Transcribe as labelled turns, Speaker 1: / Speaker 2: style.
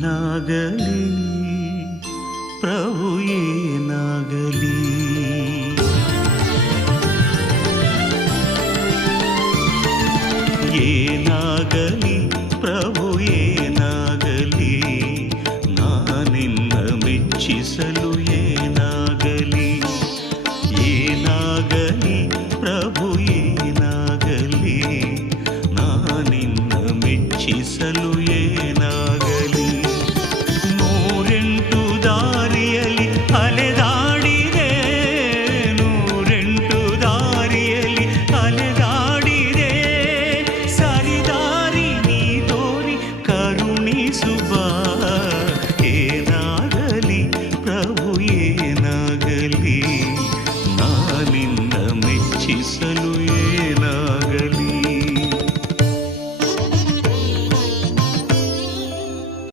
Speaker 1: ಏನಾಗಲಿ ಪ್ರಭು ಏನಾಗಲಿ ಏನಾಗಲಿ ಪ್ರಭು ಏನಾಗಲಿ ನಾನಿನ್ನ ಮೆಚ್ಚಿಸಲು ಏನಾಗಲಿ ಏನಾಗಲಿ ಪ್ರಭು ಏನಾಗಲಿ ನಾನಿನ್ನ ಮೆಚ್ಚಿಸಲು ಅಲೆದಾಡಿದೆ ನೂರೆಂಟು ದಾರಿಯಲ್ಲಿ ಅಲೆದಾಡಿದೆ ಸರಿದಾರಿ ನೀ ತೋರಿ ಕರುಣಿಸುವ ಏನಾಗಲಿ ಪ್ರಭು ಏನಾಗಲಿ ನಾನಿಂದ ಮೆಚ್ಚಿಸಲು